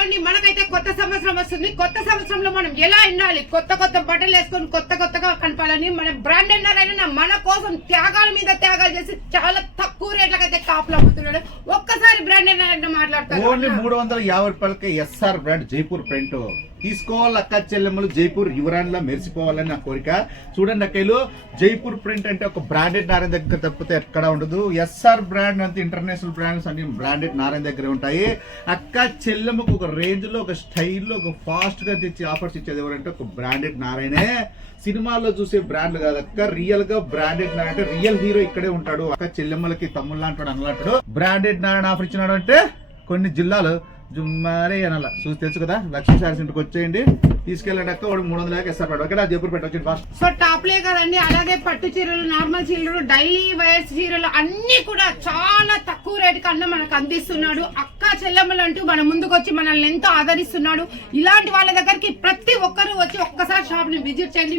Hello అండి, మనకైతే కొత్త సంవత్సరం వస్తుంది. కొత్త సంవత్సరంలో మనం ఎలా ఉండాలి, కొత్త కొత్త బట్టలు వేసుకొని కొత్తగా కనపాలని మన బ్రాండెడ్ నారాయణ మన కోసం త్యాగాల మీద త్యాగాలు చేసి చాలా తక్కువ రేట్లకైతే కాపులు అమ్ముతున్నాడు. ఒక్కసారి బ్రాండెడ్ నారాయణ మాట్లాడతారు. ఓన్లీ 350 రూపాయలకి ఎస్ఆర్ బ్రాండ్ జైపూర్ ప్రింట్ తీసుకోవాలి. అక్క చెల్లెమ్మలు జైపూర్ యువరాన్ లా మెరిసిపోవాలని నా కోరిక. చూడండి అక్కలు, జైపూర్ ప్రింట్ అంటే ఒక బ్రాండెడ్ నారాయణ దగ్గర తప్పితే ఎక్కడ ఉండదు. ఎస్ఆర్ బ్రాండ్ అంటే ఇంటర్నేషనల్ బ్రాండ్స్ అన్ని బ్రాండెడ్ నారాయణ దగ్గర ఉంటాయి. అక్క చెల్లెమ్మకు ఒక రేంజ్ లో, ఒక స్టైల్లో, ఒక ఫాస్ట్ గా తెచ్చి ఆఫర్స్ ఇచ్చేది ఎవరంటే ఒక బ్రాండెడ్ నారాయణే. సినిమాల్లో చూసే బ్రాండ్ కాదు అక్క, రియల్ గా బ్రాండెడ్ నారాయణ అంటే రియల్ హీరో ఇక్కడే ఉంటాడు. అక్క చెల్లెమ్మలకి తమ్ముళ్ళ అంటాడు అన్నట్టు బ్రాండెడ్ నారాయణ ఆఫర్ ఇచ్చినాడు అంటే కొన్ని జిల్లాలు జుమ్మారే అనాల చూసి తెలుసు కదా. లక్ష్మీ శారీస్ ఇంటికి వచ్చేయండి, తీసుకెళ్ళండి అక్క. వాడు 300 ఇస్తారు. ఓకేనా, జైపూర్ పెట్టవచ్చు ఫాస్ట్. సో టాప్లే కదండి, అలాగే పట్టు చీరలు, నార్మల్ చీరలు, డైలీ వేర్స్ చీరలు అన్ని కూడా చాలా తక్కువ రేటు కన్నా మనకు అందిస్తున్నాడు. అక్క చెల్లెమ్మలు అంటూ మన ముందుకు వచ్చి మనల్ని ఎంతో ఆదరిస్తున్నాడు. ఇలాంటి వాళ్ళ దగ్గరికి ప్రతి ఒక్కరూ వచ్చి ఒక్కసారి షాప్ ని విజిట్ చేయండి.